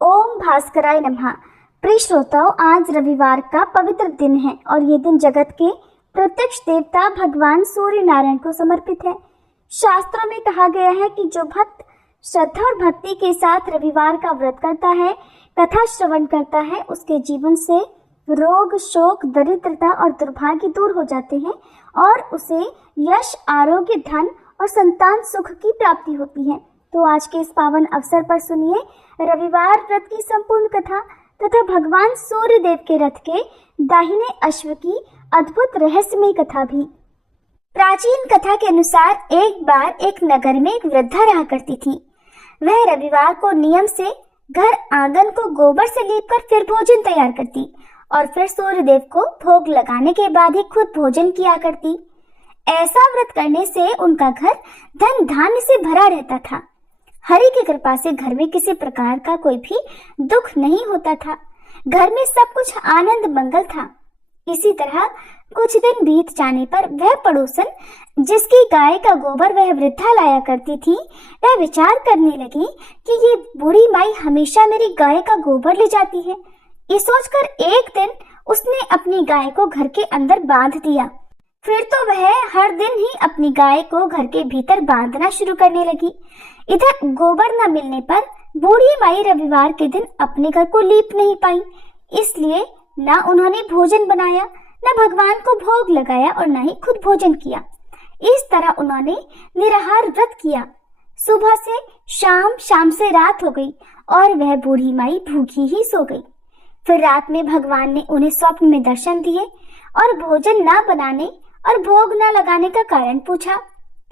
ओम भास्कराय नमः। प्रिय श्रोताओं, आज रविवार का पवित्र दिन है और ये दिन जगत के प्रत्यक्ष देवता भगवान सूर्य नारायण को समर्पित है। शास्त्रों में कहा गया है कि जो भक्त श्रद्धा और भक्ति के साथ रविवार का व्रत करता है, कथा श्रवण करता है, उसके जीवन से रोग, शोक, दरिद्रता और दुर्भाग्य दूर हो जाते हैं और उसे यश, आरोग्य, धन और संतान सुख की प्राप्ति होती है। तो आज के इस पावन अवसर पर सुनिए रविवार व्रत की संपूर्ण कथा तथा भगवान सूर्य देव के रथ के दाहिने अश्व की अद्भुत रहस्यमय कथा भी। प्राचीन कथा के अनुसार एक बार एक नगर में एक वृद्धा रहा करती थी। वह रविवार को नियम से घर आंगन को गोबर से लीपकर फिर भोजन तैयार करती और फिर सूर्य देव को भोग लगाने के बाद ही खुद भोजन किया करती। ऐसा व्रत करने से उनका घर धन धान्य से भरा रहता था। हरि की कृपा से घर में किसी प्रकार का कोई भी दुख नहीं होता था। घर में सब कुछ आनंद मंगल था। इसी तरह कुछ दिन बीत जाने पर वह पड़ोसन जिसकी गाय का गोबर वह वृद्धा लाया करती थी, वह विचार करने लगी कि ये बूढ़ी माई हमेशा मेरी गाय का गोबर ले जाती है। ये सोचकर एक दिन उसने अपनी गाय को घर के अंदर बांध दिया। फिर तो वह हर दिन ही अपनी गाय को घर के भीतर बांधना शुरू करने लगी। इधर गोबर न मिलने पर बूढ़ी माई रविवार के दिन अपने घर को लीप नहीं पाई, इसलिए न उन्होंने भोजन बनाया, न भगवान को भोग लगाया और न ही खुद भोजन किया। इस तरह उन्होंने निराहार व्रत किया। सुबह से शाम, शाम से रात हो गई और वह बूढ़ी माई भूखी ही सो गई। फिर रात में भगवान ने उन्हें स्वप्न में दर्शन दिए और भोजन न बनाने और भोग न लगाने का कारण पूछा।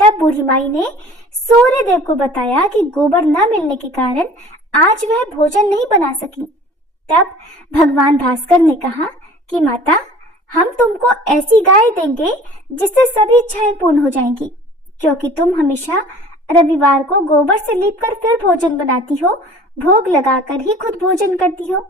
तब बूढ़ी माई ने सूर्य देव को बताया कि गोबर न मिलने के कारण आज वह भोजन नहीं बना सकी। तब भगवान भास्कर ने कहा कि माता, हम तुमको ऐसी गाय देंगे जिससे सभी इच्छाएं पूर्ण हो जाएंगी, क्योंकि तुम हमेशा रविवार को गोबर से लीपकर फिर भोजन बनाती हो, भोग लगाकर ही खुद भोजन करती हो।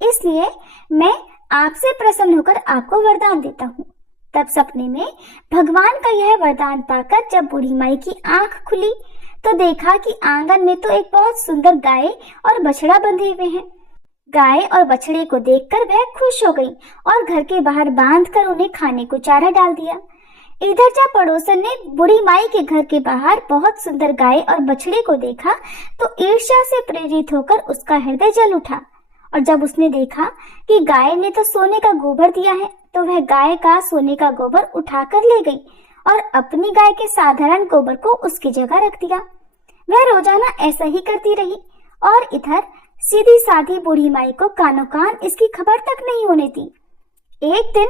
इसलिए मैं आपसे प्रसन्न होकर आपको वरदान देता हूँ। तब सपने में भगवान का यह वरदान पाकर जब बूढ़ी माई की आंख खुली तो देखा कि आंगन में तो एक बहुत सुंदर गाय और बछड़ा बंधे हुए हैं। गाय और बछड़े को देखकर वह खुश हो गई और घर के बाहर बांधकर उन्हें खाने को चारा डाल दिया। इधर जब पड़ोसन ने बूढ़ी माई के घर के बाहर बहुत सुंदर गाय और बछड़े को देखा तो ईर्ष्या से प्रेरित होकर उसका हृदय जल उठा और जब उसने देखा कि गाय ने तो सोने का गोबर दिया है तो वह गाय का सोने का गोबर उठाकर ले गई और अपनी गाय के साधारण गोबर को उसकी जगह रख दिया। वह रोजाना ऐसा ही करती रही और इधर सीधी साधी बूढ़ी माई को कानों कान इसकी खबर तक नहीं होने दी। एक दिन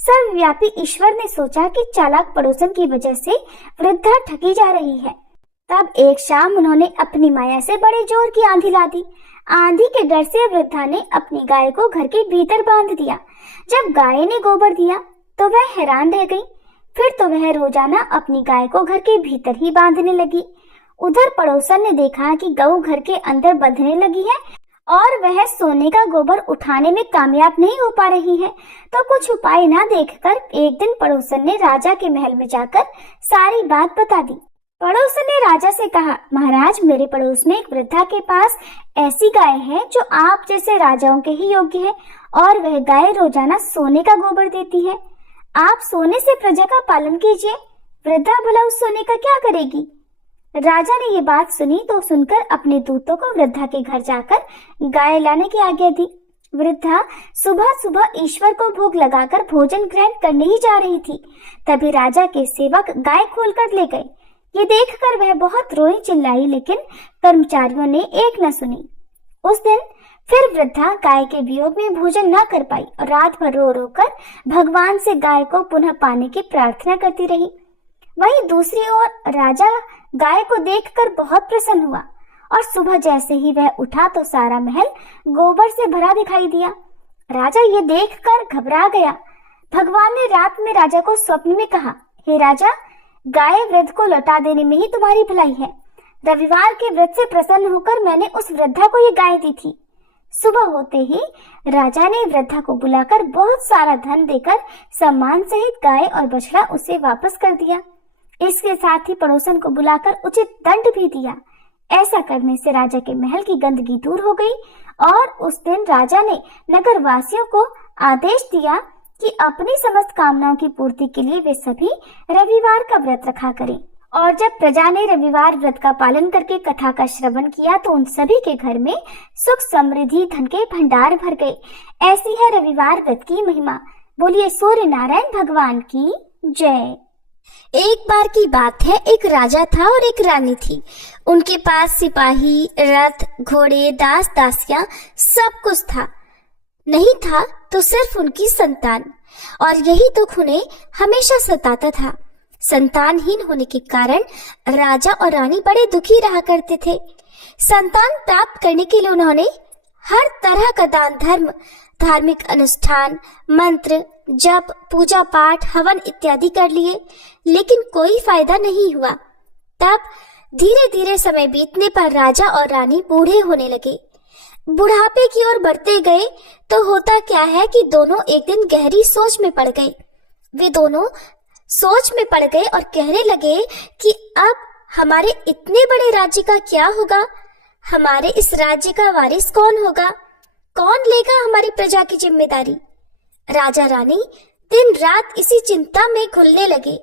सर्वव्यापी ईश्वर ने सोचा कि चालाक पड़ोसन की वजह से वृद्धा ठगी जा रही है। तब एक शाम उन्होंने अपनी माया से बड़े जोर की आंधी ला दी। आंधी के डर से वृद्धा ने अपनी गाय को घर के भीतर बांध दिया। जब गाय ने गोबर दिया तो वह हैरान रह गई। फिर तो वह रोजाना अपनी गाय को घर के भीतर ही बांधने लगी। उधर पड़ोसन ने देखा कि गऊ घर के अंदर बंधने लगी है और वह सोने का गोबर उठाने में कामयाब नहीं हो पा रही है, तो कुछ उपाय ना देखकर एक दिन पड़ोसन ने राजा के महल में जाकर सारी बात बता दी। पड़ोसन ने राजा से कहा, महाराज, मेरे पड़ोस में एक वृद्धा के पास ऐसी गाय है जो आप जैसे राजाओं के ही योग्य है और वह गाय रोजाना सोने का गोबर देती है। आप सोने से प्रजा का पालन कीजिए। वृद्धा भला उस सोने का क्या करेगी? राजा ने ये बात सुनी तो सुनकर अपने दूतों को वृद्धा के घर जाकर गाय लाने की आज्ञा दी। वृद्धा सुबह सुबह ईश्वर को भोग लगाकर भोजन ग्रहण करने ही जा रही थी। तभी राजा के सेवक गाय खोलकर ले गए। ये देखकर वह बहुत रोई चिल्लाई, लेकिन कर्मचारियों ने एक न सुनी। उस दिन फिर वृद्धा गाय के वियोग में भोजन न कर पाई और रात भर रो रो कर भगवान से गाय को पुनः पाने की प्रार्थना करती रही। वहीं दूसरी ओर राजा गाय को देखकर बहुत प्रसन्न हुआ और सुबह जैसे ही वह उठा तो सारा महल गोबर से भरा दिखाई दिया। राजा ये देखकर घबरा गया। भगवान ने रात में राजा को स्वप्न में कहा, हे राजा, गाय वृद्ध को लौटा देने में ही तुम्हारी भलाई है। रविवार के व्रत से प्रसन्न होकर मैंने उस वृद्धा को ये गाय दी थी। सुबह होते ही राजा ने वृद्धा को बुलाकर बहुत सारा धन देकर सम्मान सहित गाय और बछड़ा उसे वापस कर दिया। इसके साथ ही पड़ोसन को बुलाकर उचित दंड भी दिया। ऐसा करने से राजा के महल की गंदगी दूर हो गई और उस दिन राजा ने नगर वासियों को आदेश दिया कि अपनी समस्त कामनाओं की पूर्ति के लिए वे सभी रविवार का व्रत रखा करें। और जब प्रजा ने रविवार व्रत का पालन करके कथा का श्रवण किया तो उन सभी के घर में सुख समृद्धि धन के भंडार भर गए। ऐसी है रविवार व्रत की महिमा। बोलिए सूर्य नारायण भगवान की जय। एक बार की बात है, एक राजा था और एक रानी थी। उनके पास सिपाही, रथ, घोड़े, दास दासियां सब कुछ था। नहीं था तो सिर्फ उनकी संतान, और यही दुख उन्हें हमेशा सताता था। संतानहीन होने के कारण राजा और रानी बड़े दुखी रहा करते थे। संतान प्राप्त करने के लिए उन्होंने हर तरह का दान धर्म, धार्मिक अनुष्ठान, मंत्र, जप, पूजा पाठ, हवन इत्यादि कर लिए, लेकिन कोई फायदा नहीं हुआ। तब धीरे धीरे समय बीतने पर राजा और रानी बूढ़े होने लगे। बुढ़ापे की ओर बढ़ते गए तो होता क्या है कि दोनों एक दिन गहरी सोच में पड़ गए। वे दोनों सोच में पड़ गए और कहने लगे कि अब हमारे इतने बड़े राज्य का क्या होगा? हमारे इस राज्य का वारिस कौन होगा? कौन लेगा हमारी प्रजा की जिम्मेदारी? राजा रानी दिन रात इसी चिंता में घुलने लगे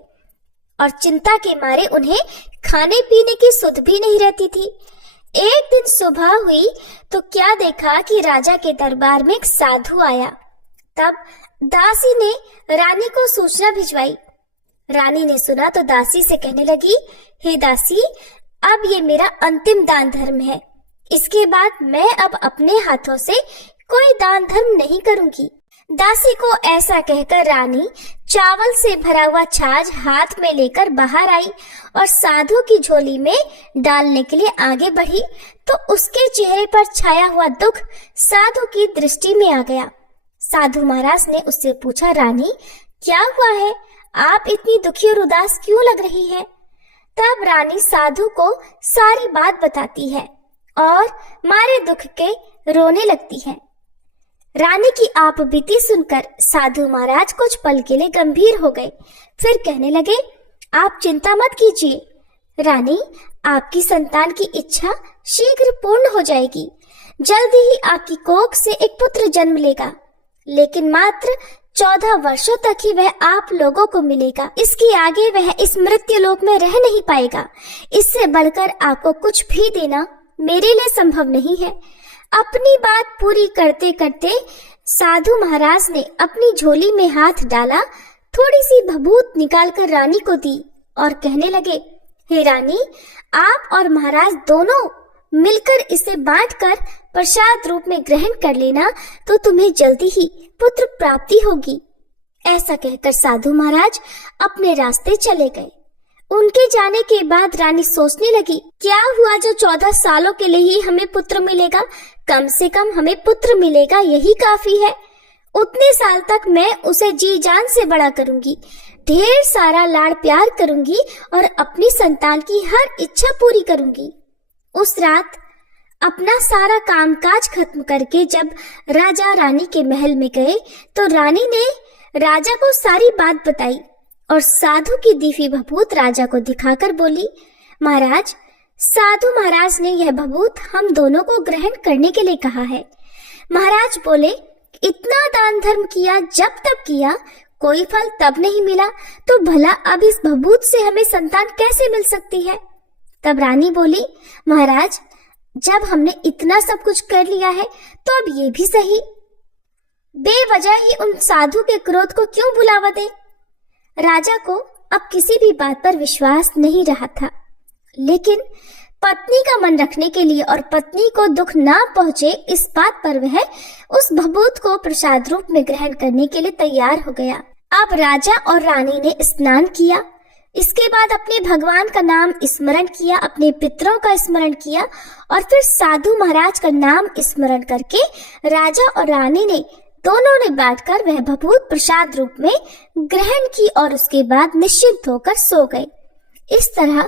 और चिंता के मारे उन्हें खाने पीने की सुध भी नहीं रहती थी। एक दिन सुबह हुई तो क्या देखा कि राजा के दरबार में एक साधु आया। तब दासी ने रानी को सूचना भिजवाई। रानी ने सुना तो दासी से कहने लगी, हे दासी, अब ये मेरा अंतिम दान धर्म है। इसके बाद मैं अब अपने हाथों से कोई दान धर्म नहीं करूंगी। दासी को ऐसा कहकर रानी चावल से भरा हुआ छाछ हाथ में लेकर बाहर आई और साधु की झोली में डालने के लिए आगे बढ़ी तो उसके चेहरे पर छाया हुआ दुख साधु की दृष्टि में आ गया। साधु महाराज ने उससे पूछा, रानी क्या हुआ है? आप इतनी दुखी और उदास क्यों लग रही है? तब रानी साधु को सारी बात बताती है और मारे दुख के रोने लगती है। रानी की आप बीती सुनकर साधु महाराज कुछ पल के लिए गंभीर हो गए। फिर कहने लगे, आप चिंता मत कीजिए रानी, आपकी संतान की इच्छा शीघ्र पूर्ण हो जाएगी। जल्दी ही आपकी कोख से एक पुत्र जन्म लेगा, लेकिन मात्र 14 वर्षों तक ही वह आप लोगों को मिलेगा। इसके आगे वह इस मृत्यु लोक में रह नहीं पाएगा। इससे बढ़कर आपको कुछ भी देना मेरे लिए संभव नहीं है। अपनी बात पूरी करते करते साधु महाराज ने अपनी झोली में हाथ डाला, थोड़ी सी भभूत निकालकर रानी को दी और कहने लगे, हे रानी, आप और महाराज दोनों मिलकर इसे बांटकर प्रसाद रूप में ग्रहण कर लेना तो तुम्हें जल्दी ही पुत्र प्राप्ति होगी। ऐसा कहकर साधु महाराज अपने रास्ते चले गए। उनके जाने के बाद रानी सोचने लगी, क्या हुआ जो 14 सालों के लिए ही हमें पुत्र मिलेगा? कम से कम हमें पुत्र मिलेगा, यही काफी है। उतने साल तक मैं उसे जी जान से बड़ा करूंगी, ढेर सारा लाड़ प्यार करूंगी और अपनी संतान की हर इच्छा पूरी करूंगी। उस रात अपना सारा कामकाज खत्म करके जब राजा रानी के महल में गए तो रानी ने राजा को सारी बात बताई और साधु की दी हुई भभूत राजा को दिखाकर बोली, महाराज, साधु महाराज ने यह भभूत हम दोनों को ग्रहण करने के लिए कहा है। महाराज बोले, इतना दान धर्म किया, जब तब किया, कोई फल तब नहीं मिला, तो भला अब इस भभूत से हमें संतान कैसे मिल सकती है? तब रानी बोली, महाराज, जब हमने इतना सब कुछ कर लिया है तो अब ये भी सही। बेवजह ही उन साधु के क्रोध को क्यों बुलावा दे? राजा को अब किसी भी बात पर विश्वास नहीं रहा था, लेकिन पत्नी का मन रखने के लिए और पत्नी को दुख ना पहुंचे इस बात पर वह उस भभूत को प्रसाद रूप में ग्रहण करने के लिए तैयार हो गया। अब राजा और रानी ने स्नान किया, इसके बाद अपने भगवान का नाम स्मरण किया, अपने पितरों का स्मरण किया और फिर साधु महाराज का नाम स्मरण करके राजा और रानी ने दोनों ने बैठकर वह भभूत प्रसाद रूप में ग्रहण की और उसके बाद निश्चिंत होकर सो गए। इस तरह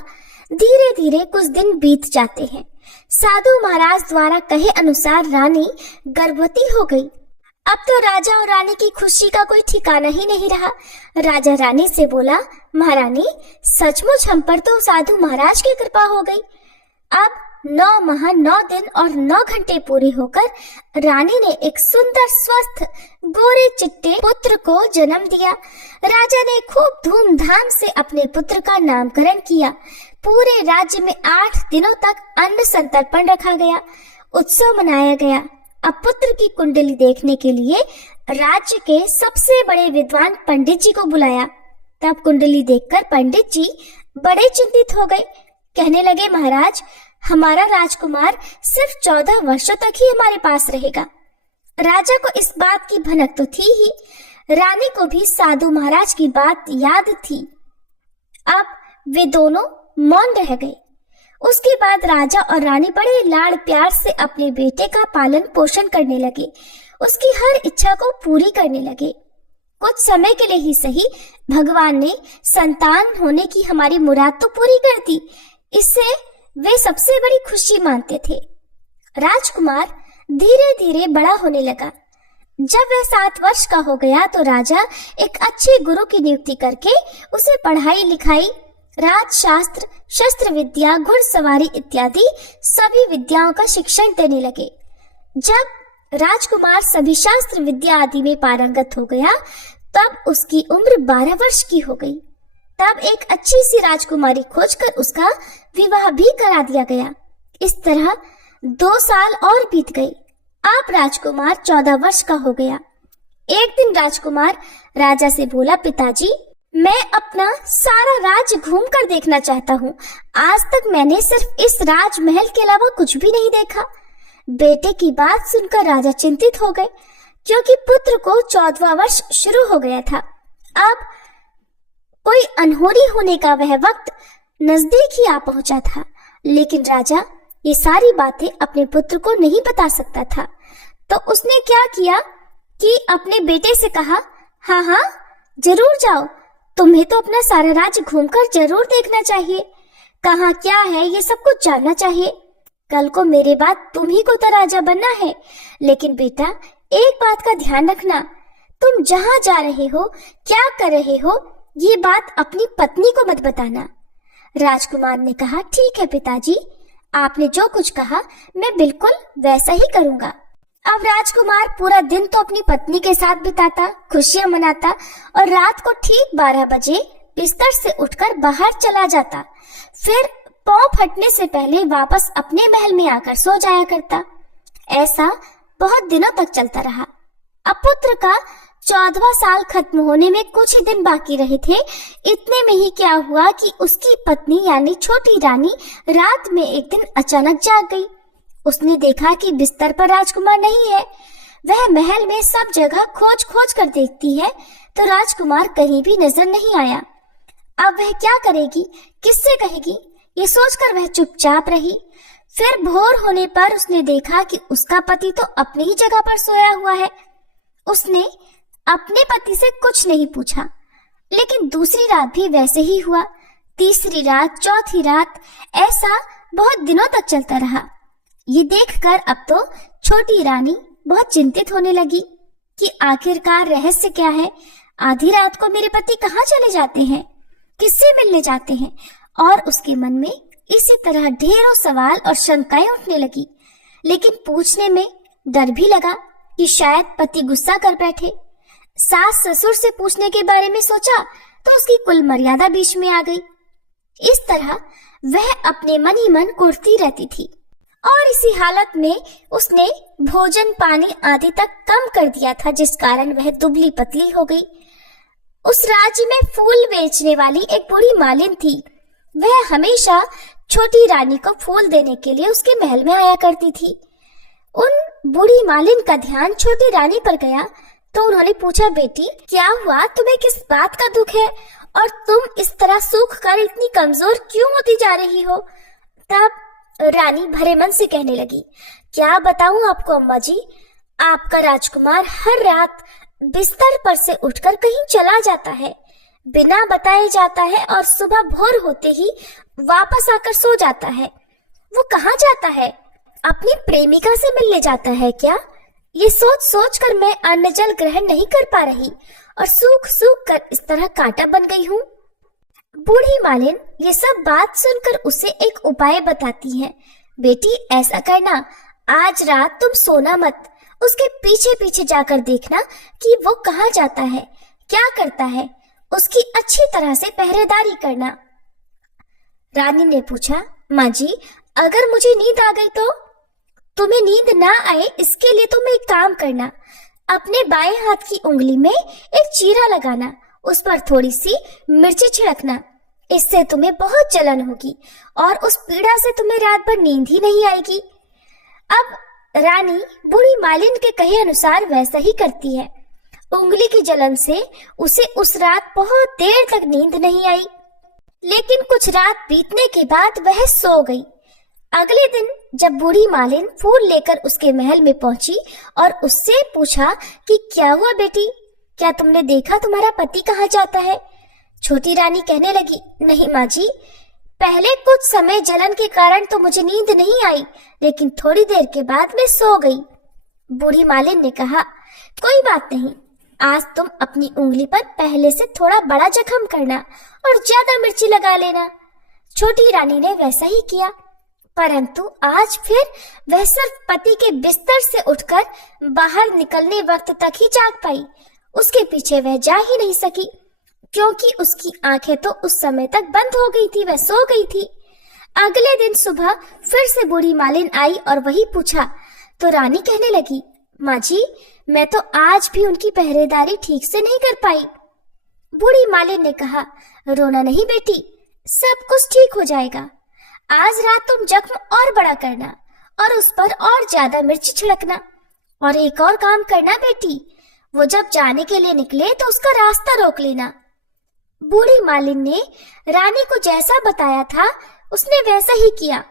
धीरे धीरे कुछ दिन बीत जाते हैं। साधु महाराज द्वारा कहे अनुसार रानी गर्भवती हो गई। अब तो राजा और रानी की खुशी का कोई ठिकाना ही नहीं रहा। राजा रानी से बोला, महारानी, सचमुच हम पर तो साधु महाराज की कृपा हो गई। अब 9 माह 9 दिन और 9 घंटे पूरे होकर रानी ने एक सुंदर स्वस्थ गोरे चिट्टे पुत्र को जन्म दिया। राजा ने खूब धूमधाम से अपने पुत्र का नामकरण किया। पूरे राज्य में 8 दिनों तक अन्न संतर्पण रखा गया, उत्सव मनाया गया। अब पुत्र की कुंडली देखने के लिए राज्य के सबसे बड़े विद्वान पंडित जी को बुलाया। तब कुंडली देखकर पंडित जी बड़े चिंतित हो गए। कहने लगे, महाराज, हमारा राजकुमार सिर्फ 14 वर्षों तक ही हमारे पास रहेगा। राजा को इस बात की भनक तो थी ही, रानी को भी साधु महाराज की बात याद थी। अब वे दोनों मौन रह गए। उसके बाद राजा और रानी बड़े लाड़ प्यार से अपने बेटे का पालन पोषण करने लगे, उसकी हर इच्छा को पूरी करने लगे। कुछ समय के लिए ही सही, भगवान ने संतान होने की हमारी मुराद तो पूरी कर दी, इससे वे सबसे बड़ी खुशी मानते थे। राजकुमार धीरे धीरे बड़ा होने लगा। जब वह 7 वर्ष का हो गया तो राजा एक अच्छे गुरु की नियुक्ति करके उसे पढ़ाई लिखाई, राजशास्त्र, शस्त्र विद्या, घुड़सवारी इत्यादि सभी विद्याओं का शिक्षण देने लगे। जब राजकुमार सभी शास्त्र विद्या आदि में पारंगत हो गया तब उसकी उम्र 12 वर्ष की हो गई। तब एक अच्छी सी राजकुमारी खोजकर उसका विवाह भी करा दिया गया। इस तरह 2 साल और बीत गए। अब राजकुमार 14 वर्ष का हो गया। एक दिन राजकुमार राजा से बोला, पिताजी, मैं अपना सारा राज्य घूम कर देखना चाहता हूँ। आज तक मैंने सिर्फ इस राजमहल के अलावा कुछ भी नहीं देखा। बेटे की बात सुनकर राजा चिंतित हो गए, क्योंकि पुत्र को 14वां वर्ष शुरू हो गया था। अब कोई अनहोनी होने का वह वक्त नजदीक ही आ पहुंचा था। लेकिन राजा ये सारी बातें अपने पुत्र को नहीं बता सकता था। तो उसने क्या किया कि अपने बेटे से कहा, हाँ हाँ जरूर जाओ, तुम्हें तो अपना सारा राज्य घूमकर जरूर देखना चाहिए। कहाँ क्या है ये सब कुछ जानना चाहिए। कल को मेरे बाद तुम ही को तो राजा बनना है। लेकिन बेटा, एक बात का ध्यान रखना, तुम जहाँ जा रहे हो, क्या कर रहे हो, ये बात अपनी पत्नी को मत बताना। राजकुमार ने कहा, ठीक है पिताजी, आपने जो कुछ कहा मैं बिल्कुल वैसा ही करूँगा। अब राजकुमार पूरा दिन तो अपनी पत्नी के साथ बिताता, खुशियां मनाता और रात को ठीक 12 बजे बिस्तर से उठकर बाहर चला जाता। फिर पाँव फटने से पहले वापस अपने महल में आकर सो जाया करता। ऐसा बहुत दिनों तक चलता रहा। अब पुत्र का 14वां साल खत्म होने में कुछ ही दिन बाकी रहे थे। इतने में ही क्या हुआ कि उसकी पत्नी यानी छोटी रानी रात में एक दिन अचानक जाग गई। उसने देखा कि बिस्तर पर राजकुमार नहीं है। वह महल में सब जगह खोज खोज कर देखती है तो राजकुमार कहीं भी नजर नहीं आया। अब वह क्या करेगी, किससे कहेगी, ये सोचकर वह चुपचाप रही। फिर भोर होने पर उसने देखा कि उसका पति तो अपनी ही जगह पर सोया हुआ है। उसने अपने पति से कुछ नहीं पूछा, लेकिन दूसरी रात भी वैसे ही हुआ। तीसरी रात, चौथी रात, ऐसा बहुत दिनों तक चलता रहा। ये देखकर अब तो छोटी रानी बहुत चिंतित होने लगी कि आखिरकार रहस्य क्या है। आधी रात को मेरे पति कहाँ चले जाते हैं, किससे मिलने जाते हैं। और उसके मन में इसी तरह ढेरों सवाल और शंकाएं उठने लगी। लेकिन पूछने में डर भी लगा कि शायद पति गुस्सा कर बैठे। सास ससुर से पूछने के बारे में सोचा तो उसकी कुल मर्यादा बीच में आ गई। इस तरह वह अपने मन ही मन कुढ़ती रहती थी और इसी हालत में उसने भोजन पानी आदि तक कम कर दिया था, जिस कारण वह दुबली पतली हो गई। उस राज्य में फूल बेचने वाली एक बूढ़ी मालिन थी। वह हमेशा छोटी रानी को फूल देने के लिए उसके महल में आया करती थी। उन बूढ़ी मालिन का ध्यान छोटी रानी पर गया तो उन्होंने पूछा, बेटी क्या हुआ, तुम्हें किस बात का दुख है और तुम इस तरह सूख कर इतनी कमजोर क्यों होती जा रही हो। तब रानी भरे मन से कहने लगी, क्या बताऊं आपको अम्मा जी, आपका राजकुमार हर रात बिस्तर पर से उठकर कहीं चला जाता है, बिना बताए जाता है और सुबह भोर होते ही वापस आकर सो जाता है। वो कहाँ जाता है, अपनी प्रेमिका से मिलने जाता है क्या? ये सोच सोच कर मैं अन्न जल ग्रहण नहीं कर पा रही और सूख सूख कर इस तरह कांटा बन गई हूँ। बूढ़ी मालिन ये सब बात सुनकर उसे एक उपाय बताती है। बेटी ऐसा करना, आज रात तुम सोना मत, उसके पीछे पीछे जाकर देखना कि वो कहाँ जाता है, क्या करता है, उसकी अच्छी तरह से पहरेदारी करना। रानी ने पूछा, माँ जी अगर मुझे नींद आ गई तो? तुम्हें नींद ना आए इसके लिए तुम एक काम करना, अपने बाएं हाथ की उंगली में एक चीरा लगाना, उस पर थोड़ी सी मिर्ची छिड़कना, इससे तुम्हें बहुत जलन होगी और उस पीड़ा से तुम्हें रात भर नींद ही नहीं आएगी। अब रानी बूढ़ी मालिन के कहे अनुसार वैसा ही करती है। उंगली की जलन से उसे उस रात बहुत देर तक नींद नहीं आई, लेकिन कुछ रात बीतने के बाद वह सो गई। अगले दिन जब बूढ़ी मालिन फूल लेकर उसके महल में पहुंची और उससे पूछा कि क्या हुआ बेटी, क्या तुमने देखा तुम्हारा पति कहाँ जाता है? छोटी रानी कहने लगी, नहीं माँ जी, पहले कुछ समय जलन के कारण तो मुझे नींद नहीं आई, लेकिन थोड़ी देर के बाद मैं सो गई। बूढ़ी मालिन ने कहा, कोई बात नहीं, आज तुम अपनी उंगली पर पहले से थोड़ा बड़ा जख्म करना और ज्यादा मिर्ची लगा लेना। छोटी रानी ने वैसा ही किया, परंतु आज फिर वह सिर्फ पति के बिस्तर से उठकर बाहर निकलने वक्त तक ही जाग पाई। उसके पीछे वह जा ही नहीं सकी, क्योंकि उसकी आंखें तो उस समय तक बंद हो गई थी, वह सो गई थी। अगले दिन सुबह फिर से बूढ़ी मालिन आई और वही पूछा, तो रानी कहने लगी, माँ जी मैं तो आज भी उनकी पहरेदारी ठीक से नहीं कर पाई। बूढ़ी मालिन ने कहा, रोना नहीं बेटी, सब कुछ ठीक हो जाएगा। आज रात तुम जख्म और बड़ा करना और उस पर और ज्यादा मिर्च छिड़कना, और एक और काम करना बेटी, वो जब जाने के लिए निकले तो उसका रास्ता रोक लेना। बूढ़ी मालिन ने रानी को जैसा बताया था उसने वैसा ही किया।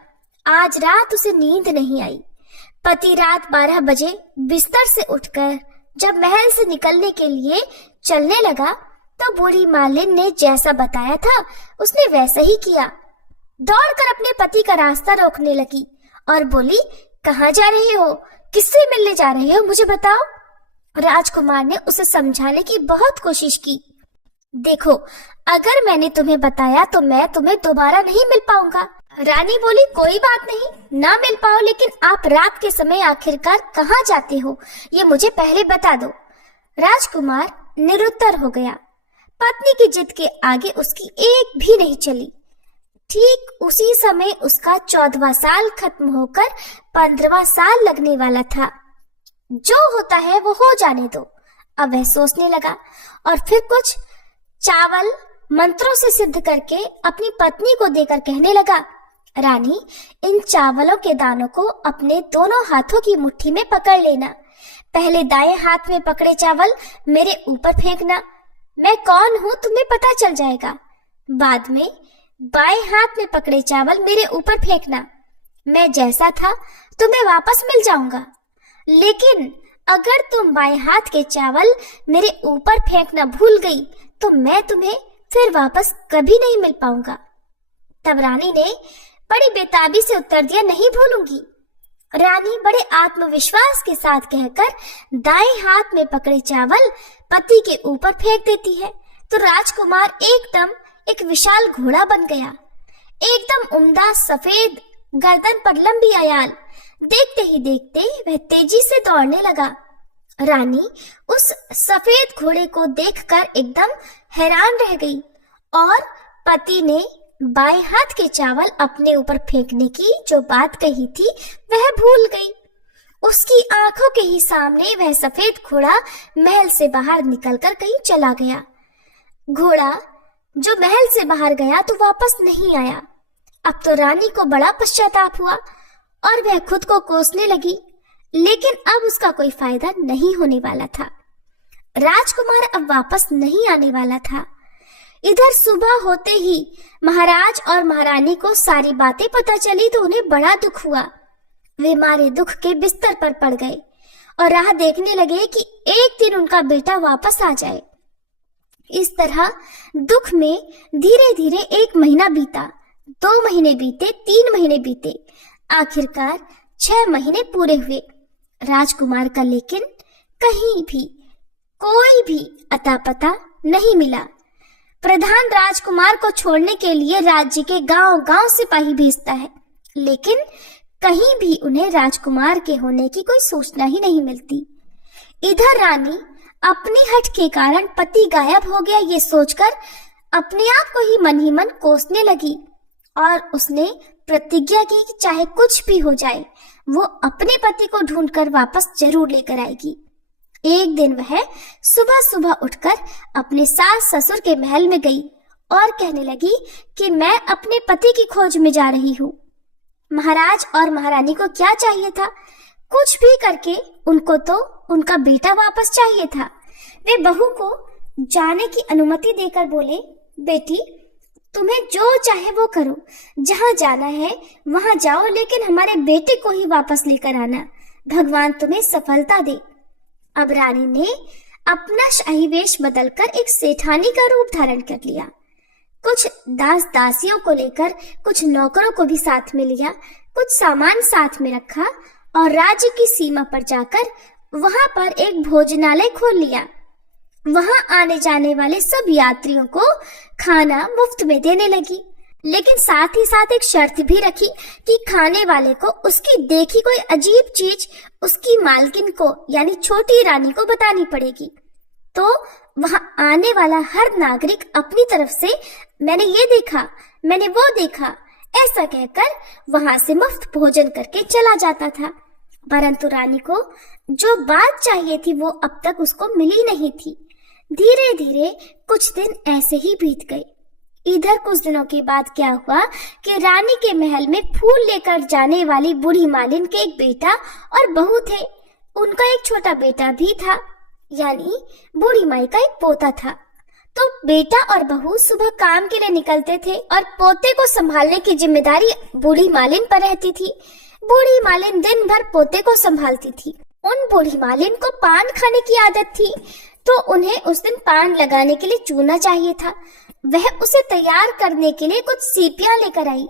आज रात उसे नींद नहीं आई। पति रात 12 बजे बिस्तर से उठकर जब महल से निकलने के लिए चलने लगा तो बूढ़ी मालिन ने जैसा बताया था उसने वैसा ही किया। दौड़कर अपने पति का रास्ता रोकने लगी और बोली, कहाँ जा रहे हो, किससे मिलने जा रहे हो, मुझे बताओ। राजकुमार ने उसे समझाने की बहुत कोशिश की। देखो, अगर मैंने तुम्हें बताया तो मैं तुम्हें दोबारा नहीं मिल पाऊंगा। रानी बोली, कोई बात नहीं, ना मिल पाओ, लेकिन आप रात के समय आखिरकार कहाँ जाते हो ये मुझे पहले बता दो। राजकुमार निरुत्तर हो गया। पत्नी की जिद के आगे उसकी एक भी नहीं चली। ठीक उसी समय उसका 14वां साल खत्म होकर 15वां साल लगने वाला था। जो होता है वो हो जाने दो, अब वह सोचने लगा और फिर कुछ चावल मंत्रों से सिद्ध करके अपनी पत्नी को देकर कहने लगा, रानी इन चावलों के दानों को अपने दोनों हाथों की मुट्ठी में पकड़ लेना। पहले दाएं हाथ में पकड़े चावल मेरे ऊपर फेंकना, मैं कौन हूँ तुम्हें पता चल जाएगा। बाद में बाएं हाथ में पकड़े चावल मेरे ऊपर फेंकना, मैं जैसा था तुम्हें वापस मिल जाऊंगा। लेकिन अगर तुम बाएं हाथ के चावल मेरे ऊपर फेंकना भूल गई तो मैं तुम्हें फिर वापस कभी नहीं मिल पाऊंगा। तब रानी ने बड़ी बेताबी से उत्तर दिया, नहीं भूलूंगी। रानी बड़े आत्मविश्वास के साथ कहकर दाएं हाथ में पकड़े चावल पति के ऊपर फेंक देती है तो राजकुमार एकदम एक विशाल घोड़ा बन गया। एकदम उम्दा सफेद गर्दन पर लंबी आयाल। देखते ही देखते वह तेजी से दौड़ने लगा। रानी उस सफेद घोड़े को देखकर एकदम हैरान रह गई और पति ने बाएं हाथ के चावल अपने ऊपर फेंकने की जो बात कही थी वह भूल गई। उसकी आंखों के ही सामने वह सफेद घोड़ा महल से बाहर निकलकर कहीं चला गया। घोड़ा जो महल से बाहर गया तो वापस नहीं आया। अब तो रानी को बड़ा पश्चाताप हुआ और वह खुद को कोसने लगी, लेकिन अब उसका कोई फायदा नहीं होने वाला था। राजकुमार अब वापस नहीं आने वाला था। इधर सुबह होते ही महाराज और महारानी को सारी बातें पता चली तो उन्हें बड़ा दुख हुआ। वे मारे दुख के बिस्तर पर पड़ गए और राह देखने लगे कि एक दिन उनका बेटा वापस आ जाए। इस तरह दुख में धीरे धीरे 1 महीना बीता, 2 महीने बीते, 3 महीने बीते, आखिरकार 6 महीने पूरे हुए। राजकुमार का लेकिन कहीं भी कोई भी अता पता नहीं मिला। प्रधान राजकुमार को छोड़ने के लिए राज्य के गांव-गांव सिपाही भेजता है, लेकिन कहीं भी उन्हें राजकुमार के होने की कोई सूचना ही नहीं मिलती। इधर रानी अपनी हट के कारण पति गायब हो गया ये सोचकर अपने आप को ही मन कोसने लगी और उसने प्रतिज्ञा की कि चाहे कुछ भी हो जाए वो अपने पति को ढूंढकर वापस जरूर लेकर आएगी। एक दिन वह सुबह सुबह उठकर अपने सास ससुर के महल में गई और कहने लगी कि मैं अपने पति की खोज में जा रही हूँ। महाराज और महारानी को क्या चाहिए था? कुछ भी करके उनको तो उनका बेटा वापस चाहिए था। वे बहू को जाने की अनुमति देकर बोले, बेटी तुम्हें जो चाहे वो करो, जहाँ जाना है वहाँ जाओ, लेकिन हमारे बेटे को ही वापस लेकर आना। भगवान तुम्हें सफलता दे। अब रानी ने अपना शाही वेश बदलकर एक सेठानी का रूप धारण कर लिया। कुछ दास दासियों को लेकर कुछ नौकरों को भी साथ में लिया, कुछ सामान साथ में रखा और राज्य की सीमा पर जाकर वहां पर एक भोजनालय खोल लिया। वहां आने जाने वाले सब यात्रियों को खाना मुफ्त में देने लगी, लेकिन साथ ही साथ एक शर्त भी रखी कि खाने वाले को उसकी देखी कोई अजीब चीज उसकी मालकिन को यानी छोटी रानी को बतानी पड़ेगी। तो वहां आने वाला हर नागरिक अपनी तरफ से मैंने ये देखा, मैंने वो देखा ऐसा कहकर वहां से मुफ्त भोजन करके चला जाता था। परंतु रानी को जो बात चाहिए थी वो अब तक उसको मिली नहीं थी। धीरे धीरे कुछ दिन ऐसे ही बीत गए। इधर कुछ दिनों के बाद क्या हुआ कि रानी के महल में फूल लेकर जाने वाली बूढ़ी मालिन के एक बेटा और बहू थे। उनका एक छोटा बेटा भी था, यानी बूढ़ी माई का एक पोता था। तो बेटा और बहू सुबह काम के लिए निकलते थे और पोते को संभालने की जिम्मेदारी बूढ़ी मालिन पर रहती थी। बूढ़ी मालिन दिन भर पोते को संभालती थी। उन बूढ़ी मालिन को पान खाने की आदत थी, तो उन्हें उस दिन पान लगाने के लिए चूना चाहिए था। वह उसे तैयार करने के लिए कुछ सीपियां लेकर आई।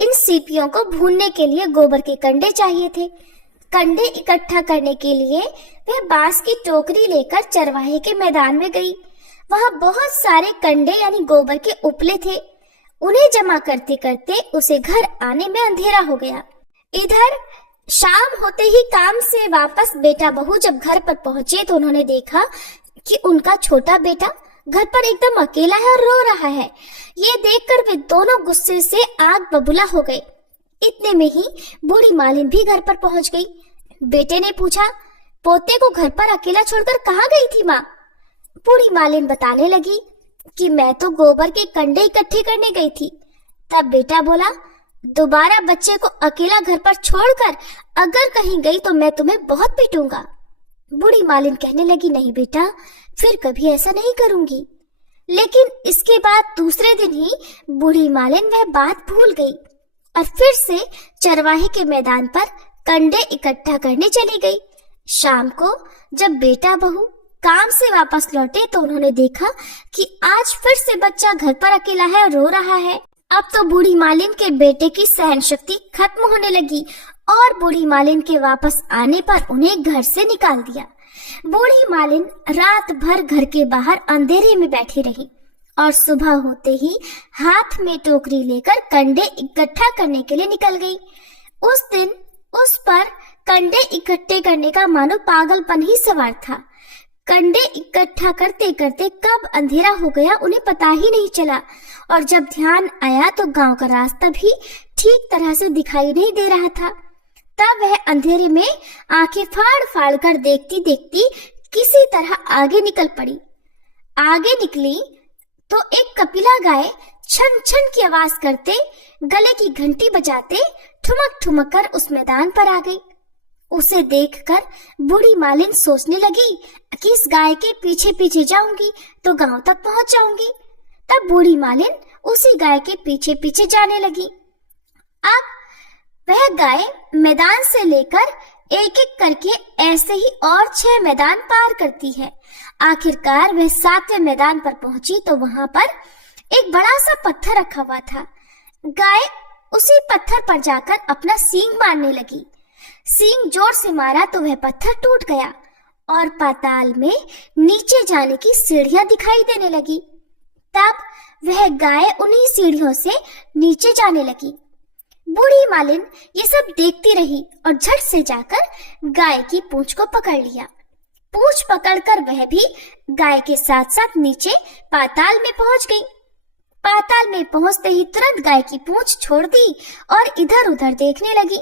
इन सीपियों को भूनने के लिए गोबर के कंडे चाहिए थे। कंडे इकट्ठा करने के लिए वह बांस की टोकरी लेकर चरवाहे के मैदान में गई। वहां बहुत सारे कंडे यानी गोबर के उपले थे। उन्हें जमा करते करते उसे घर आने में अंधेरा हो गया। इधर शाम होते ही काम से वापस बेटा बहू जब घर पर पहुंचे तो उन्होंने देखा कि उनका छोटा बेटा घर पर एकदम अकेला है और रो रहा है। ये देखकर वे दोनों गुस्से से आग बबूला हो गए। इतने में ही बूढ़ी मालिन भी घर पर पहुंच गई। बेटे ने पूछा, पोते को घर पर अकेला छोड़कर कहाँ गई थी माँ? बूढ़ी मालिन बताने लगी कि मैं तो गोबर के कंडे इकट्ठे करने गई थी। तब बेटा बोला, दोबारा बच्चे को अकेला घर पर छोड़कर अगर कहीं गई तो मैं तुम्हें बहुत पीटूंगा। बूढ़ी मालिन कहने लगी, नहीं बेटा, फिर कभी ऐसा नहीं करूंगी। लेकिन इसके बाद दूसरे दिन ही बूढ़ी मालिन वह बात भूल गई और फिर से चरवाहे के मैदान पर कंडे इकट्ठा करने चली गई। शाम को जब बेटा बहू काम से वापस लौटे तो उन्होंने देखा कि आज फिर से बच्चा घर पर अकेला है और रो रहा है। अब तो बूढ़ी मालिन के बेटे की सहन शक्ति खत्म होने लगी और बूढ़ी मालिन के वापस आने पर उन्हें घर से निकाल दिया। बूढ़ी मालिन रात भर घर के बाहर अंधेरे में बैठी रही और सुबह होते ही हाथ में टोकरी लेकर कंडे इकट्ठा करने के लिए निकल गई। उस दिन उस पर कंडे इकट्ठे करने का मानो पागलपन ही सवार था। कंडे इकट्ठा करते करते कब अंधेरा हो गया उन्हें पता ही नहीं चला और जब ध्यान आया तो गांव का रास्ता भी ठीक तरह से दिखाई नहीं दे रहा था। तब वह अंधेरे में आंखें फाड़ फाड़ कर देखती देखती किसी तरह आगे निकल पड़ी। आगे निकली तो एक कपिला गाय छन छन की आवाज करते, गले की घंटी बजाते ठुमक ठुमक कर उस मैदान पर आ गई। उसे देखकर बूढ़ी मालिन सोचने लगी कि इस गाय के पीछे पीछे जाऊंगी तो गांव तक पहुंच जाऊंगी। तब बूढ़ी मालिन उसी गाय के पीछे पीछे जाने लगी। अब वह गाय मैदान से लेकर एक एक करके ऐसे ही और 6 मैदान पार करती है। आखिरकार वह 7वें मैदान पर पहुंची तो वहां पर एक बड़ा सा पत्थर रखा हुआ था। गाय उसी पत्थर पर जाकर अपना सींग मारने लगी। सींग जोर से मारा तो वह पत्थर टूट गया और पाताल में नीचे जाने की सीढ़ियां दिखाई देने लगी। तब वह गाय उन्हीं सीढ़ियों से नीचे जाने लगी। बूढ़ी मालिन ये सब देखती रही और झट से जाकर गाय की पूंछ को पकड़ लिया। पूंछ पकड़कर वह भी गाय के साथ साथ नीचे पाताल में पहुंच गई। पाताल में पहुंचते ही तुरंत गाय की पूंछ छोड़ दी और इधर उधर देखने लगी।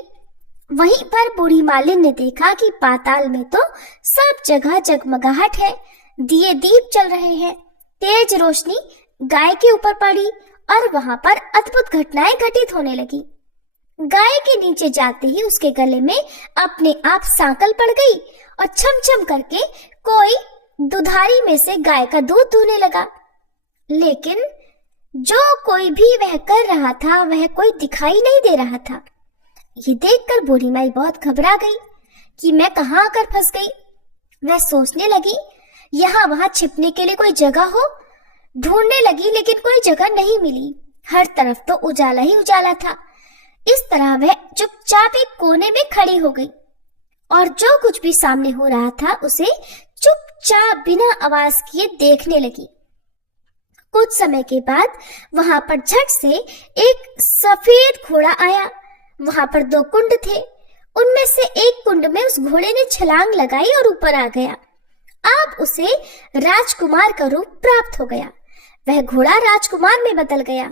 वहीं पर बूढ़ी मालिन ने देखा कि पाताल में तो सब जगह जगमगाहट है, दिए दीप चल रहे हैं। तेज रोशनी गाय के ऊपर पड़ी और वहां पर अद्भुत घटनाएं घटित होने लगी। गाय के नीचे जाते ही उसके गले में अपने आप सांकल पड़ गई और छम छम करके कोई दुधारी में से गाय का दूध दूहने लगा। लेकिन जो कोई भी वह कर रहा था वह कोई दिखाई नहीं दे रहा था। ये देखकर बूढ़ी माई बहुत घबरा गई कि मैं कहाँ आकर फंस गई। वह सोचने लगी यहाँ वहां छिपने के लिए कोई जगह हो। ढूंढने लगी लेकिन कोई जगह नहीं मिली। हर तरफ तो उजाला ही उजाला था। इस तरह वह चुपचाप एक कोने में खड़ी हो गई और जो कुछ भी सामने हो रहा था उसे चुपचाप बिना आवाज किए देखने लगी। कुछ समय के बाद वहां पर झट से एक सफेद घोड़ा आया। वहां पर 2 कुंड थे। उनमें से एक कुंड में उस घोड़े ने छलांग लगाई और ऊपर आ गया। अब उसे राजकुमार का रूप प्राप्त हो गया। वह घोड़ा राजकुमार में बदल गया।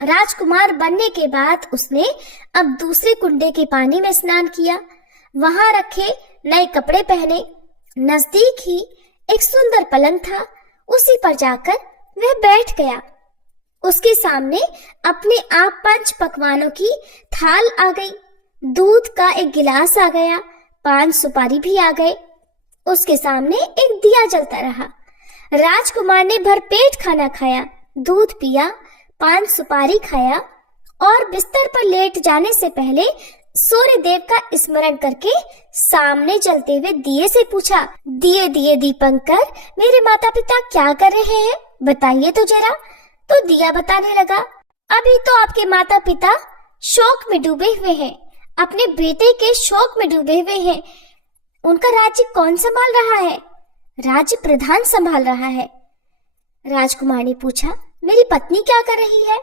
राजकुमार बनने के बाद उसने अब दूसरे कुंडे के पानी में स्नान किया। वहां रखे नए कपड़े पहने। नजदीक ही एक सुंदर पलंग था। उसी पर जाकर वह बैठ गया। उसके सामने अपने आप 5 पकवानों की थाल आ गई। दूध का एक गिलास आ गया। 5 सुपारी भी आ गए। उसके सामने एक दिया जलता रहा। राजकुमार ने भरपेट खाना खाया, दूध पिया, 5 सुपारी खाया और बिस्तर पर लेट जाने से पहले सूर्य देव का स्मरण करके सामने जलते हुए दिए से पूछा, दिए दिए दीपंकर, मेरे माता पिता क्या कर रहे हैं, बताइए तो जरा। तो दिया बताने लगा, अभी तो आपके माता पिता शोक में डूबे हुए हैं, अपने बेटे के शोक में डूबे हुए हैं। उनका राज्य कौन संभाल रहा है? राज्य प्रधान संभाल रहा है। राजकुमार ने पूछा, मेरी पत्नी क्या कर रही है?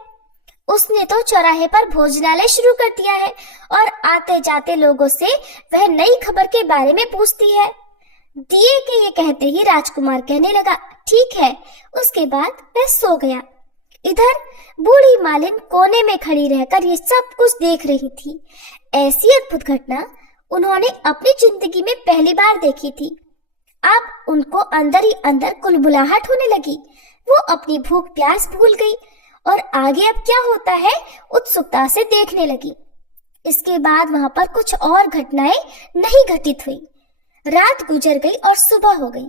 उसने तो चौराहे पर भोजनालय शुरू कर दिया है और आते जाते लोगों से वह नई खबर के बारे में पूछती है। दिए के ये कहते ही राजकुमार कहने लगा, ठीक है। उसके बाद वह सो गया। इधर बूढ़ी मालिन कोने में खड़ी रहकर ये सब कुछ देख रही थी। ऐसी अद्भुत घटना उन्होंने अपनी जिंदगी में पहली बार देखी थी। अब उनको अंदर ही अंदर कुलबुलाहट होने लगी। वो अपनी भूख प्यास भूल गई और आगे अब क्या होता है उत्सुकता से देखने लगी। इसके बाद वहां पर कुछ और घटनाएं नहीं घटित हुई। रात गुजर गई और सुबह हो गई।